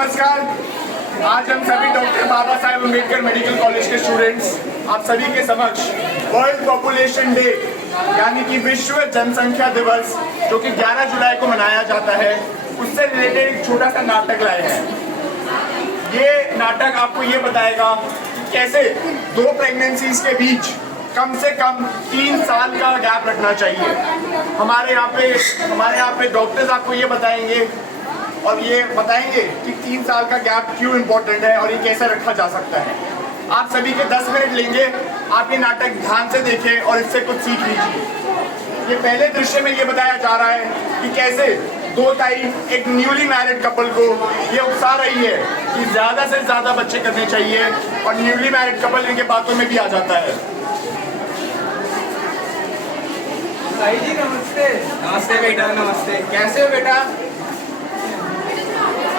नमस्कार। आज हम सभी doctor Baba Saheb Ambedkar medical college के स्टूडेंट्स आप सभी के समक्ष वर्ल्ड पॉपुलेशन डे यानी कि विश्व जनसंख्या दिवस जो कि 11 जुलाई को मनाया जाता है उससे रिलेटेड एक छोटा सा नाटक लाए हैं। ये नाटक आपको ये बताएगा कि कैसे दो प्रेगनेंसीज के बीच कम से कम 3 साल का गैप रखना चाहिए। हमारे यहाँ पे डॉक्टर्स आपको ये बताएंगे और ये बताएंगे कि 3 साल का गैप क्यों इम्पोर्टेंट है और ये कैसे रखा जा सकता है। आप सभी के 10 मिनट लेंगे, आप ये नाटक ध्यान से देखें और इससे कुछ सीख लीजिए। ये पहले दृश्य में ये बताया जा रहा है कि कैसे 2 तारीख एक न्यूली मैरिड कपल को ये उकसा रही है कि ज़्यादा से ज़्यादा बच्चे करने चाहिए और न्यूली मैरिड कपल इनके बातों में भी आ जाता है। भाई जी नमस्ते। नमस्ते बेटा, नमस्ते। कैसे हो बेटा?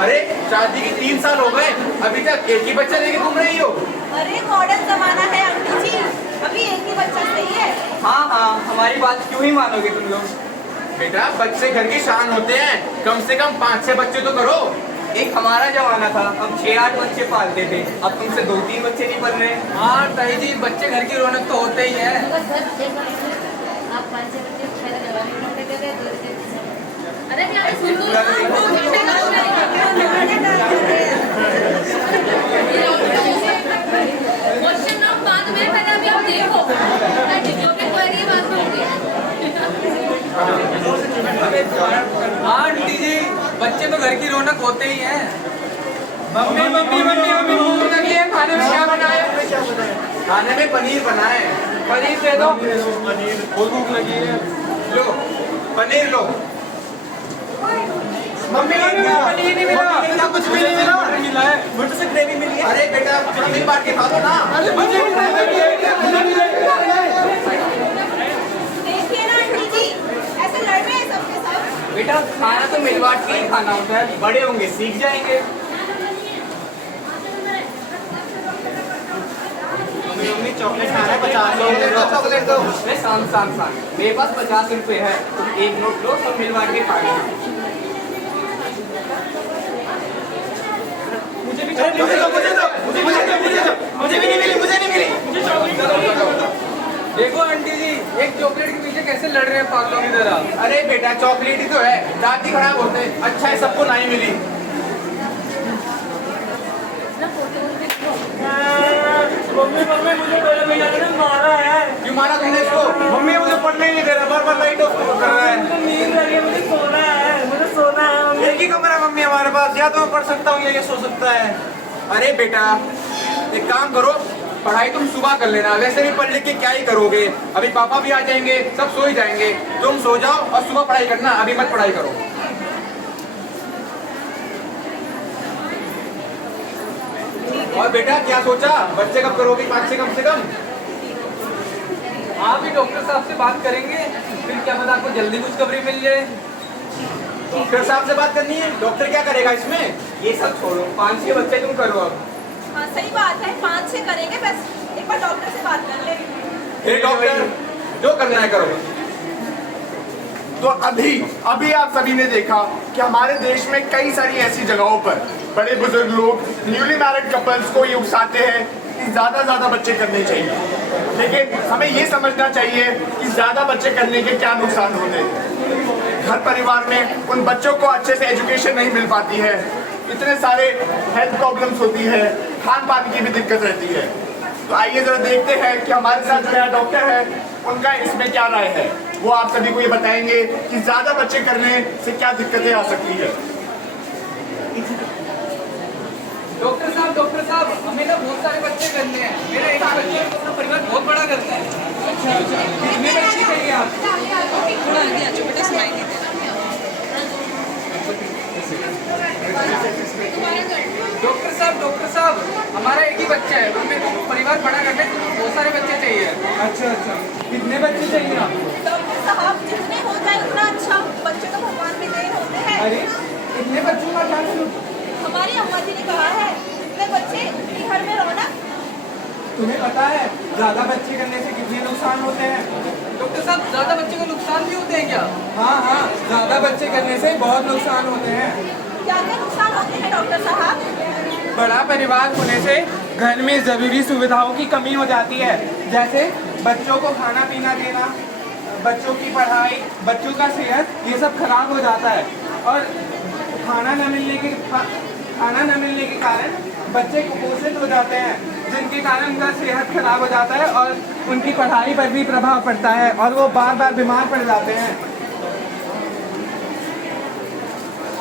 अरे शादी के 3 साल हो गए, अभी तक एक ही बच्चा लेके घूम रही हो। अरे मॉडर्न जमाना है आंटी जी, अभी एक ही बच्चा सही है। हाँ, हमारी बात क्यों ही मानोगे तुम लोग। बेटा बच्चे घर की शान होते हैं, कम से कम 5-6 बच्चे तो करो। एक हमारा जमाना था, हम 6-8 बच्चे पालते थे, अब तुमसे 2-3 बच्चे नहीं पल रहे। हाँ ताई जी, बच्चे घर की रौनक तो होते ही है। अरे आंटी जी, बच्चे तो घर की रौनक होते ही हैं। मम्मी भूख लगी है, खाने में क्या बनाए? खाने में पनीर बनाए। पनीर दे दो। पनीर बहुत भूख लगी है। लो पनीर लो। मम्मी पनीर नहीं मिला, कुछ भी नहीं मिला। मिला है, मुझे से ग्रेवी मिली है। अरे बेटा पनीर बांट के खा लो ना। देखिए ना आंटी जी, ऐसे लड़ रहे हैं सबके साथ। बेटा खाना तो मिलवाट के ही खाना होता है, बड़े होंगे सीख जाएंगे। मम्मी चॉकलेट खाना है, 50 चॉकलेट दो। शाम मेरे पास 50 रुपए है, तुम एक नोट लो, सब मिलवा के खा लो। मुझे भी नहीं मिली। देखो आंटी जी, एक चॉकलेट के पीछे कैसे लड़ रहे हैं पागलों की तरह। अरे बेटा चॉकलेट ही तो है, दांत ही खराब होते हैं। अच्छा है सबको नहीं मिली। मम्मी मुझे पहले भैया ने मारा है। क्यों मारा तुमने इसको? मम्मी मुझे पढ़ने ही नहीं दे रहा, बार लाइट ऑफ कर रहा है। नींद लगी है, मुझे सोना है। एक ही कमरा मम्मी हमारे पास, या तो मैं पढ़ सकता हूँ या ये सो सकता है। अरे बेटा एक काम करो, पढ़ाई तुम सुबह कर लेना, वैसे भी पढ़ लिख के क्या ही करोगे। अभी पापा भी आ जाएंगे, सब सो ही जाएंगे। तुम सो जाओ और सुबह पढ़ाई करना, अभी मत पढ़ाई करो। और बेटा क्या सोचा, बच्चे कब करोगी? 5 कम से कम। आप भी डॉक्टर साहब से बात करेंगे, फिर क्या पता आपको जल्दी खुशखबरी मिल जाए। डॉक्टर साहब से बात करनी है, डॉक्टर क्या करेगा इसमें? ये सब छोड़ो, 5-6 बच्चे तुम करो अब। हाँ सही बात है, 5-6 करेंगे, बस एक बार डॉक्टर से बात कर ले। फिर डॉक्टर जो करना है करो। तो अभी आप सभी ने देखा कि हमारे देश में कई सारी ऐसी जगहों पर बड़े बुजुर्ग लोग न्यूली मैरिड कपल्स को ये उकसाते हैं कि ज़्यादा बच्चे करने चाहिए। लेकिन हमें ये समझना चाहिए कि ज़्यादा बच्चे करने के क्या नुकसान होते हैं। घर परिवार में उन बच्चों को अच्छे से एजुकेशन नहीं मिल पाती है, इतने सारे हेल्थ प्रॉब्लम्स होती है, खान पान की भी दिक्कत रहती है। तो आइए ज़रा देखते हैं कि हमारे साथ जो है डॉक्टर है, उनका इसमें क्या राय है। वो आप सभी को ये बताएंगे कि ज़्यादा बच्चे करने से क्या दिक्कतें आ सकती है। डॉक्टर साहब, हमें ना बहुत सारे बच्चे करने हैं। मेरा एक बच्चा है, अपना परिवार बहुत बड़ा करता है। अच्छा, कितने बच्चे चाहिए आप? थोड़ा आगे आ जाओ बेटा, सुनाई नहीं दे रहा। डॉक्टर साहब, हमारा एक ही बच्चा है, हमें परिवार बड़ा करना है, तो बहुत सारे बच्चे चाहिए। अच्छा, कितने बच्चे चाहिए आप? डॉक्टर साहब जितने हो जाए उतना अच्छा, बच्चे तो भगवान की देन होते हैं। अरे कितने बच्चों का ख्याल रखो? हमारी अम्मा जी ने कहा है जितने बच्चे उतनी घर में रौनक। तुम्हें पता है ज्यादा बच्चे करने से कितने नुकसान होते हैं? डॉक्टर साहब, ज्यादा बच्चे को नुकसान भी होते हैं क्या? हाँ, ज्यादा बच्चे करने से बहुत नुकसान होते हैं। क्या क्या नुकसान होते हैं डॉक्टर साहब? बड़ा परिवार होने से घर में ज़रूरी सुविधाओं की कमी हो जाती है, जैसे बच्चों को खाना पीना देना, बच्चों की पढ़ाई, बच्चों का सेहत, ये सब खराब हो जाता है। और खाना न मिलने के कारण बच्चे कुपोषित हो जाते हैं, जिनके कारण उनका सेहत खराब हो जाता है और उनकी पढ़ाई पर भी प्रभाव पड़ता है और वो बार बार बीमार पड़ जाते हैं।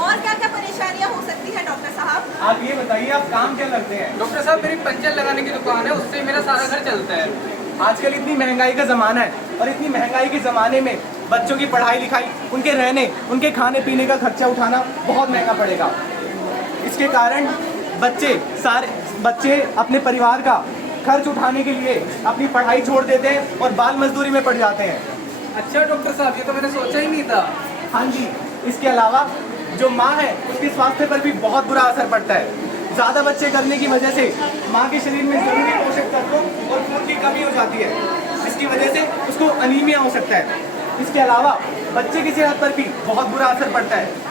और क्या क्या परेशानियां हो सकती है डॉक्टर साहब? आप ये बताइए, आप काम क्या करते हैं? डॉक्टर साहब मेरी पंचर लगाने की दुकान है, उससे मेरा सारा घर चलता है। आजकल इतनी महंगाई का ज़माना है और इतनी महंगाई के ज़माने में बच्चों की पढ़ाई लिखाई, उनके रहने, उनके खाने पीने का खर्चा उठाना बहुत महंगा पड़ेगा। इसके कारण बच्चे अपने परिवार का खर्च उठाने के लिए अपनी पढ़ाई छोड़ देते हैं और बाल मजदूरी में पड़ जाते हैं। अच्छा डॉक्टर साहब, ये तो मैंने सोचा ही नहीं था। हाँ जी, इसके अलावा जो माँ है उसके स्वास्थ्य पर भी बहुत बुरा असर पड़ता है। ज़्यादा बच्चे करने की वजह से माँ के शरीर में ज़रूरी पोषक तत्वों और खून की कमी हो जाती है, जिसकी वजह से उसको अनीमिया हो सकता है। इसके अलावा बच्चे की सेहत पर भी बहुत बुरा असर पड़ता है।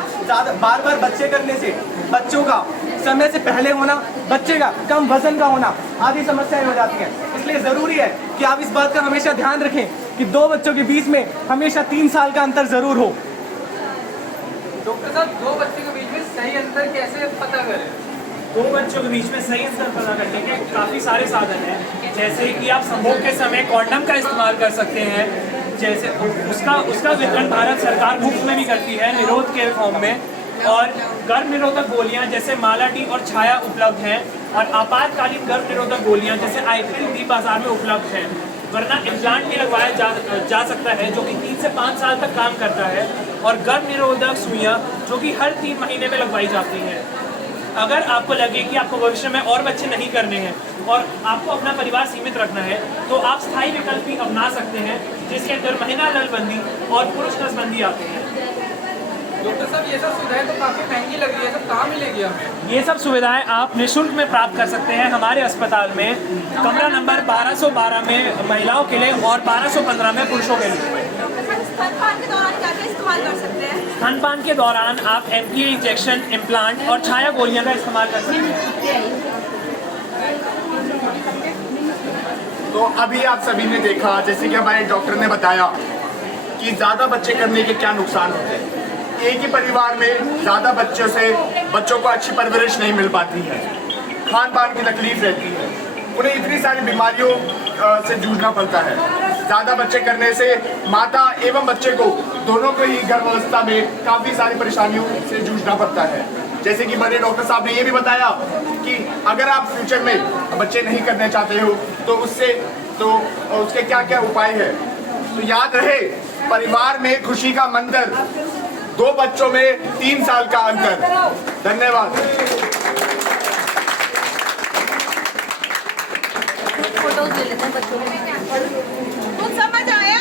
बार बार बच्चे करने से बच्चों का समय से पहले होना, बच्चे का कम वजन का होना आदि समस्याएं हो जाती हैं। इसलिए ज़रूरी है कि आप इस बात का हमेशा ध्यान रखें कि दो बच्चों के बीच में हमेशा 3 साल का अंतर ज़रूर हो। डॉक्टर साहब, दो बच्चों के बीच में सही अंतर कैसे पता करें? दो बच्चों के बीच में सही अंतर पता करने के काफ़ी सारे साधन हैं, जैसे कि आप संभोग के समय कॉन्डम का इस्तेमाल कर सकते हैं। जैसे उसका वितरण भारत सरकार मुफ्त में भी करती है निरोध के फॉर्म में, और गर्भ निरोधक गोलियां जैसे माला डी और छाया उपलब्ध हैं, और आपातकालीन गर्भ निरोधक गोलियां जैसे आइप्रिल भी बाजार में उपलब्ध हैं। वरना इम्प्लांट भी लगवाया जा सकता है, जो कि 3 से 5 साल तक काम करता है, और गर्भ निरोधक सुइयां जो कि हर 3 महीने में लगवाई जाती हैं। अगर आपको लगे कि आपको भविष्य में और बच्चे नहीं करने हैं और आपको अपना परिवार सीमित रखना है, तो आप स्थायी विकल्प भी अपना सकते हैं, जिसके अंदर महिला नलबंदी और पुरुष नसबंदी आते हैं। डॉक्टर साहब, ये सब सुविधाएं तो काफ़ी महंगी लग रही है, सब कहाँ मिलेगी हमें? ये सब सुविधाएं आप निःशुल्क में प्राप्त कर सकते हैं हमारे अस्पताल में। कमरा नंबर 1212 में महिलाओं के लिए और 1215 में पुरुषों के लिए। डॉक्टर साहब, स्तनपान के दौरान क्या क्या इस्तेमाल कर सकते हैं? स्तनपान के दौरान आप एमपीए इंजेक्शन, इम्प्लांट और छाया गोलियां का इस्तेमाल कर सकते हैं। तो अभी आप सभी ने देखा, जैसे कि हमारे डॉक्टर ने बताया कि ज़्यादा बच्चे करने के क्या नुकसान होते हैं। एक ही परिवार में ज़्यादा बच्चों को अच्छी परवरिश नहीं मिल पाती है, खान पान की तकलीफ रहती है, उन्हें इतनी सारी बीमारियों से जूझना पड़ता है। ज़्यादा बच्चे करने से माता एवं बच्चे को दोनों को ही गर्भावस्था में काफ़ी सारी परेशानियों से जूझना पड़ता है। जैसे कि बड़े डॉक्टर साहब ने ये भी बताया कि अगर आप फ्यूचर में बच्चे नहीं करना चाहते हो तो उसके क्या क्या उपाय है। तो याद रहे, परिवार में खुशी का मंत्र, 2 बच्चों में 3 साल का अंतर। धन्यवाद। फोटोज ले लेते हैं बच्चों में। कुछ समझ आया?